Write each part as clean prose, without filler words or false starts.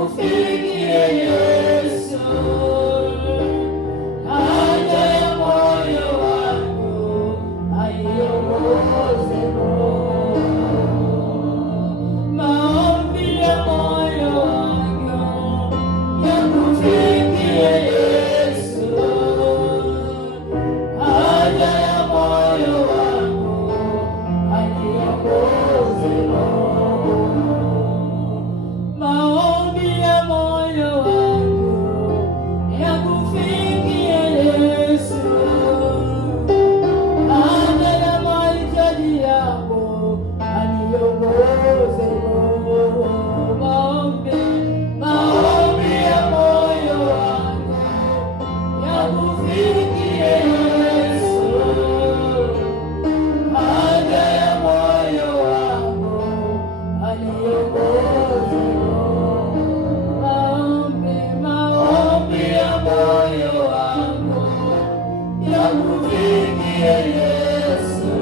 yakufikie Yesu, haja ya moyo wangu aiongoze Roho, maombi ya moyo wangu yakufikie Yesu, haja ya moyo wangu aiongoze Roho, maombi ya moyo wangu yakufikie Yesu, haja ya mahitaji yako aniongoze Roho, maombi ya moyo wangu yakufikie Yesu, haja ya moyo wangu aniongoze maombi ya moyo wangu yakufikie Yesu,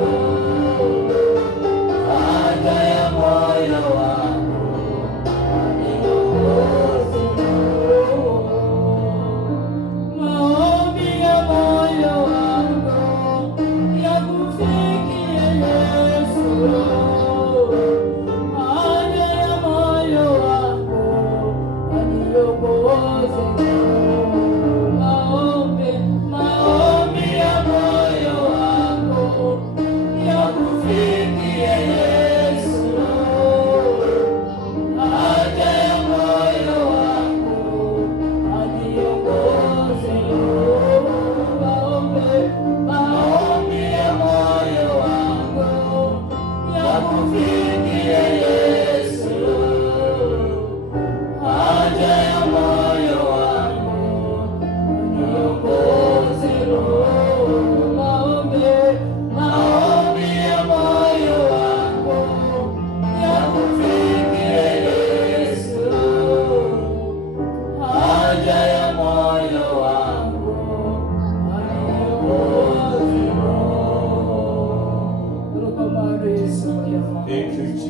haja ya moyo wangu aniongoze maombi ya moyo wangu yakufikie Yesu, haja ya moyo wangu aniongoze maombi ya moyo wangu yakufikie Yesu, haja ya moyo wangu aniongoze maombi ya moyo wangu yakufikie Yesu, haja ya moyo wangu aniongoze Roho, maombi ya moyo wangu yakufikie Yesu, haja ya moyo wangu aniongoze Roho. Thank you, Jesus.